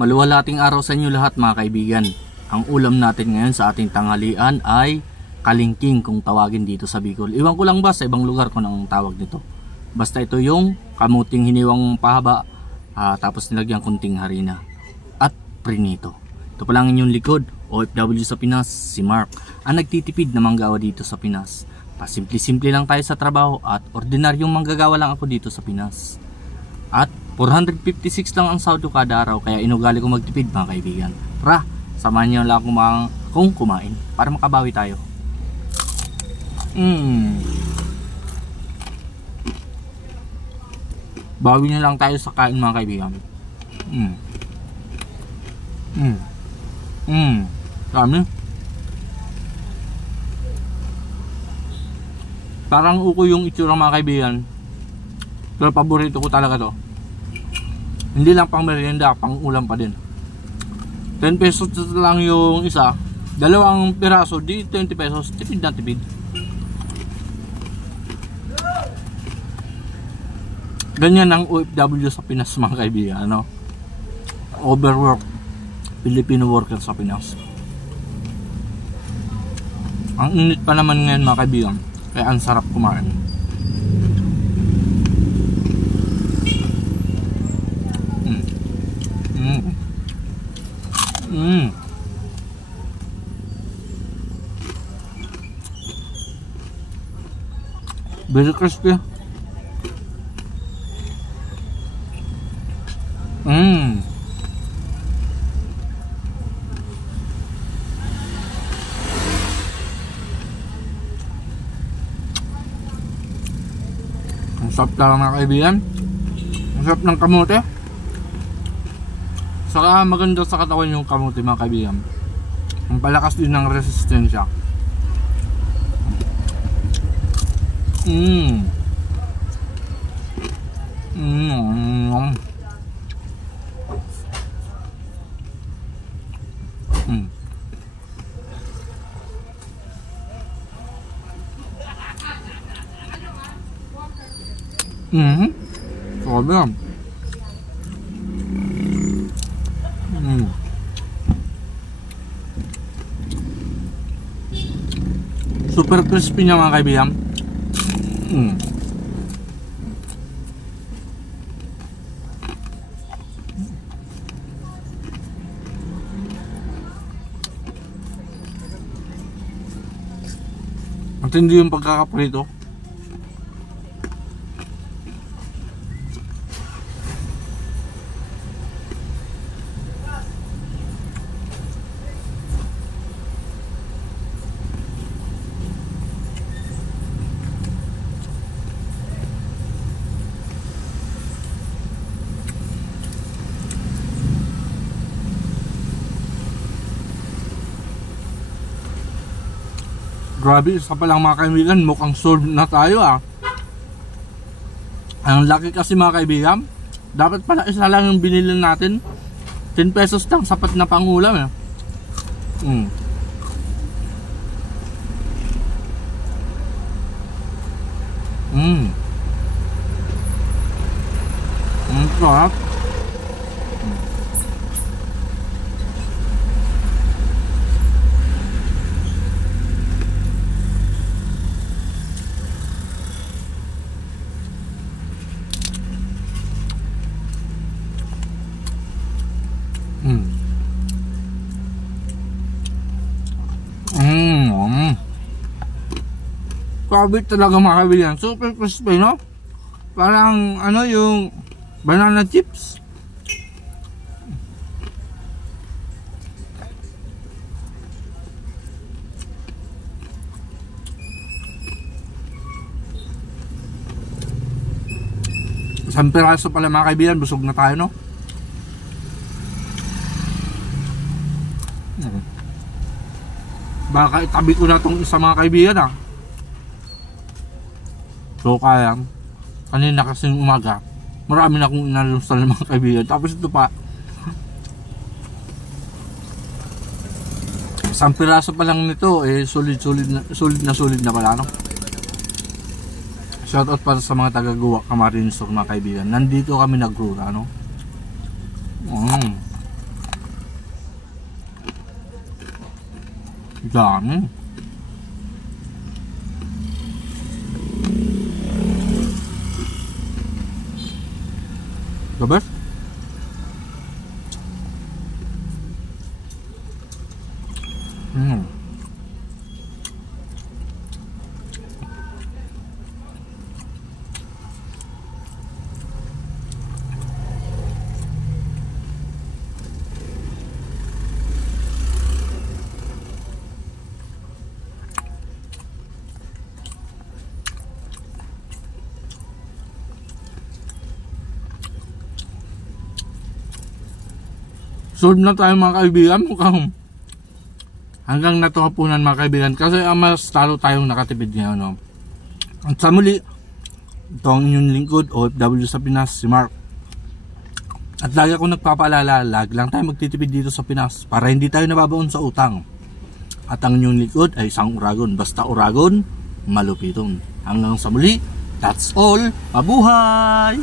Maluwalating araw sa inyo lahat mga kaibigan. Ang ulam natin ngayon sa ating tanghalian ay kalingking kung tawagin dito sa Bicol. Iwan ko lang ba sa ibang lugar kung anong tawag nito. Basta ito yung kamuting hiniwang pahaba, tapos nilagyan kunting harina at prinito. Ito pa lang inyong likod, OFW sa Pinas, si Mark. Ang nagtitipid na manggagawa dito sa Pinas. Pasimple-simple lang tayo sa trabaho at ordinaryong manggagawa lang ako dito sa Pinas. At 456 lang ang sahod ko kada araw, kaya inugali ko magtipid mga kaibigan. Tara, samahan niyo lang akong kumain para makabawi tayo. Bawi na lang tayo sa kain mga kaibigan. Dami. Parang uko yung itsura mga kaibigan. Pero paborito ko talaga to. Hindi lang pang merienda, pang ulam pa din. 10 pesos lang yung isa. Dalawang piraso, di 20 pesos. Tipid na tipid. Ganyan ang OFW sa Pinas mga kaibigan, ano? Overwork Filipino worker sa Pinas. Ang init pa naman ngayon mga kaibigan, kaya ang sarap kumain. Very crispy. Ang sarap lang mga kaibigan. Ang sarap ng kamote. Saka maganda sa katawan yung kamote mga kaibigan. Ang palakas din ng resistensya. Sabi yan. Super crispy niya mga kaibigan. At hindi yung pagkakaprito. Grabe, isa pa lang mga kaibigan, mukhang solved na tayo Ang laki kasi mga kaibigan, dapat pala isa lang yung binili natin. 10 pesos lang, sapat na pangulam Sarap. Grabe talaga mga kaibigan, super crispy, no? Parang ano yung banana chips. Isang piraso pala mga kaibigan, busog na tayo, no? Baka itabi ko na itong isa mga kaibigan So kaya, kanina kasing umaga, marami na akong inalusal ng mga kaibigan. Tapos ito pa, isang piraso pa lang nito, solid na pala, no? Shoutout para sa mga taga-Guwa, Camarines Sur mga kaibigan. Nandito kami nagrura, no? Dami. Gabas? Solve na tayo mga kaibigan. Mukhang hanggang na ito hapunan mga kaibigan. Kasi mas talo tayong nakatipid ngayon. No? At sa muli, ito ang inyong lingkod, OFW sa Pinas, si Mark. At lagi ako nagpapaalala, lagi lang tayo magtitipid dito sa Pinas para hindi tayo nababaon sa utang. At ang inyong lingkod ay isang uragon. Basta uragon, malupiton. Hanggang sa muli, that's all. Mabuhay!